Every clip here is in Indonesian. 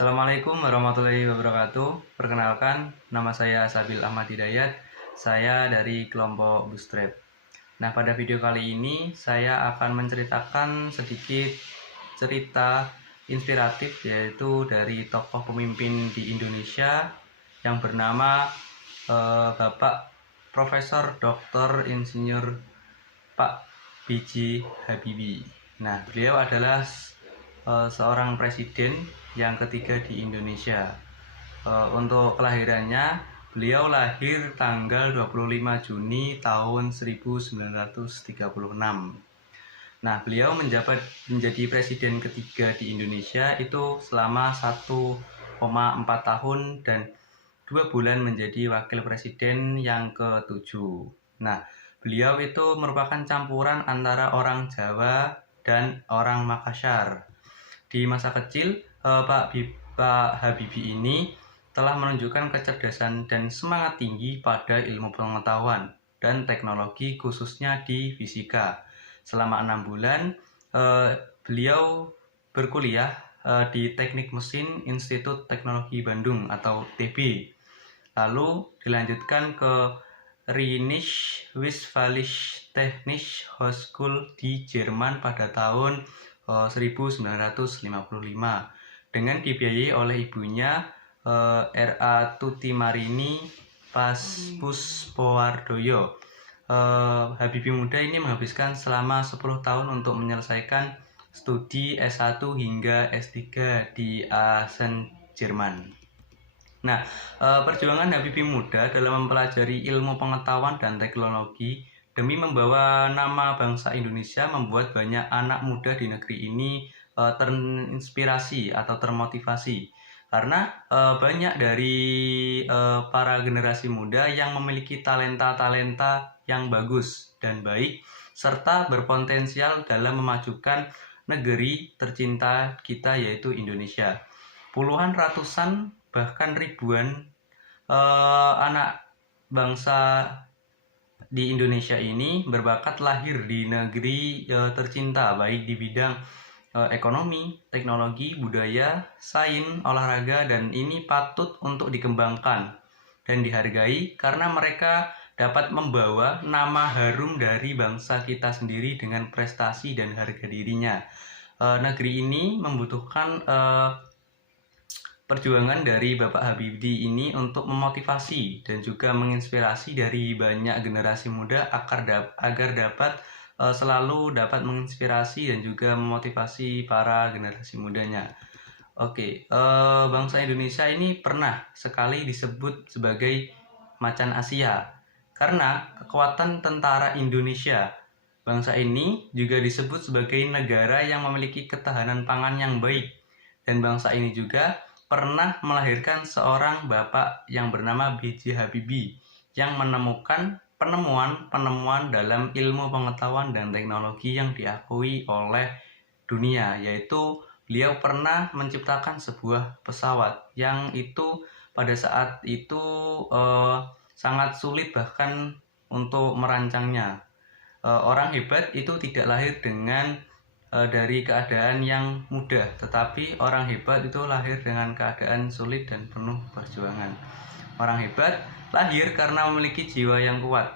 Assalamualaikum warahmatullahi wabarakatuh. Perkenalkan, nama saya Sabil Ahmad Hidayat. Saya dari kelompok Bootstrap. Nah, pada video kali ini saya akan menceritakan sedikit cerita inspiratif, yaitu dari tokoh pemimpin di Indonesia yang bernama Bapak Profesor Dr. Insinyur Pak B.J. Habibie. Nah, beliau adalah seorang presiden yang ketiga di Indonesia. Untuk kelahirannya, beliau lahir tanggal 25 Juni tahun 1936. Nah, beliau menjadi presiden ketiga di Indonesia itu selama 1,4 tahun dan 2 bulan menjadi wakil presiden yang ke-7. Nah, beliau itu merupakan campuran antara orang Jawa dan orang Makassar. Di masa kecil, Pak Habibie ini telah menunjukkan kecerdasan dan semangat tinggi pada ilmu pengetahuan dan teknologi, khususnya di fisika. Selama 6 bulan, beliau berkuliah di Teknik Mesin Institut Teknologi Bandung atau TB. Lalu dilanjutkan ke Rheinische Westfälische Technische Hochschule di Jerman pada tahun 1955 dengan dibiayai oleh ibunya R.A. Tutimarini Puspowardoyo. Habibie muda ini menghabiskan selama 10 tahun untuk menyelesaikan studi S1 hingga S3 di Aachen, Jerman. Nah, perjuangan Habibie muda dalam mempelajari ilmu pengetahuan dan teknologi demi membawa nama bangsa Indonesia membuat banyak anak muda di negeri ini terinspirasi atau termotivasi. Karena banyak dari para generasi muda yang memiliki talenta-talenta yang bagus dan baik, serta berpotensial dalam memajukan negeri tercinta kita yaitu Indonesia. Puluhan, ratusan, bahkan ribuan anak bangsa di Indonesia ini berbakat lahir di negeri tercinta, baik di bidang ekonomi, teknologi, budaya, sains, olahraga, dan ini patut untuk dikembangkan dan dihargai karena mereka dapat membawa nama harum dari bangsa kita sendiri dengan prestasi dan harga dirinya. Negeri ini membutuhkan perjuangan dari Bapak Habibie ini untuk memotivasi dan juga menginspirasi dari banyak generasi muda agar dapat selalu dapat menginspirasi dan juga memotivasi para generasi mudanya. Oke, bangsa Indonesia ini pernah sekali disebut sebagai macan Asia karena kekuatan tentara Indonesia. Bangsa ini juga disebut sebagai negara yang memiliki ketahanan pangan yang baik, dan bangsa ini juga pernah melahirkan seorang bapak yang bernama B.J. Habibie yang menemukan penemuan-penemuan dalam ilmu pengetahuan dan teknologi yang diakui oleh dunia, yaitu beliau pernah menciptakan sebuah pesawat yang itu pada saat itu sangat sulit bahkan untuk merancangnya. Orang hebat itu tidak lahir dengan dari keadaan yang mudah, tetapi orang hebat itu lahir dengan keadaan sulit dan penuh perjuangan. Orang hebat lahir karena memiliki jiwa yang kuat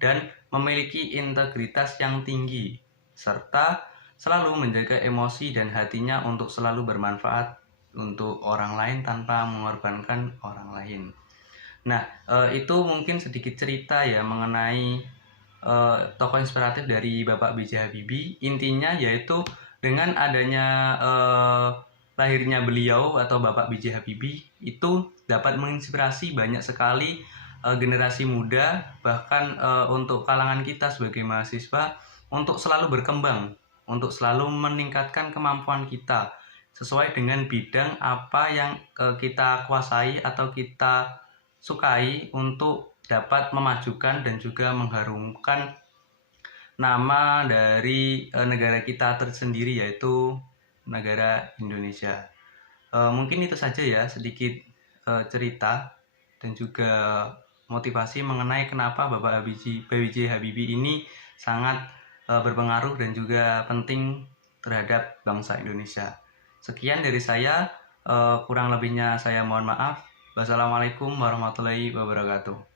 dan memiliki integritas yang tinggi, serta selalu menjaga emosi dan hatinya untuk selalu bermanfaat untuk orang lain tanpa mengorbankan orang lain. Nah, itu mungkin sedikit cerita ya mengenai tokoh inspiratif dari Bapak B.J. Habibie. Intinya yaitu dengan adanya lahirnya beliau atau Bapak B.J. Habibie itu dapat menginspirasi banyak sekali generasi muda, bahkan untuk kalangan kita sebagai mahasiswa untuk selalu berkembang, untuk selalu meningkatkan kemampuan kita sesuai dengan bidang apa yang kita kuasai atau kita sukai untuk dapat memajukan dan juga mengharumkan nama dari negara kita tersendiri yaitu negara Indonesia. Mungkin itu saja ya sedikit cerita dan juga motivasi mengenai kenapa Bapak B.J. Habibie ini sangat berpengaruh dan juga penting terhadap bangsa Indonesia. Sekian dari saya. Kurang lebihnya saya mohon maaf. Wassalamualaikum warahmatullahi wabarakatuh.